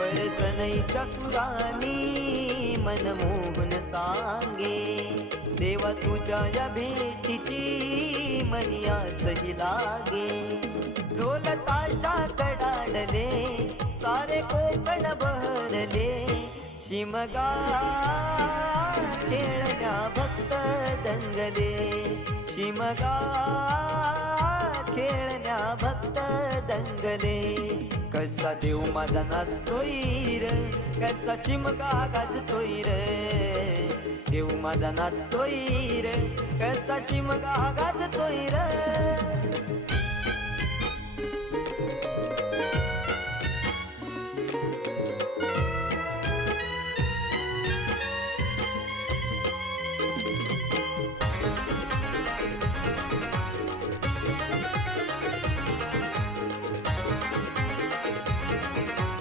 सनईच्या सुरानी मनमोहन सांगे, देवा तुझ्या या भेटीची मनी आसही लागे. ढोल ताशा कडाडले सारे कोकण बहरले, शिमगा खेळण्या भक्त दंगले, शिमगा खेळण्या भक्त दंगले. कसा देव माझा नाचतोय र, कसा शिमगा गाजतोय र, देव माझा नाचतोय र, कसा शिमगा गाजतोय र.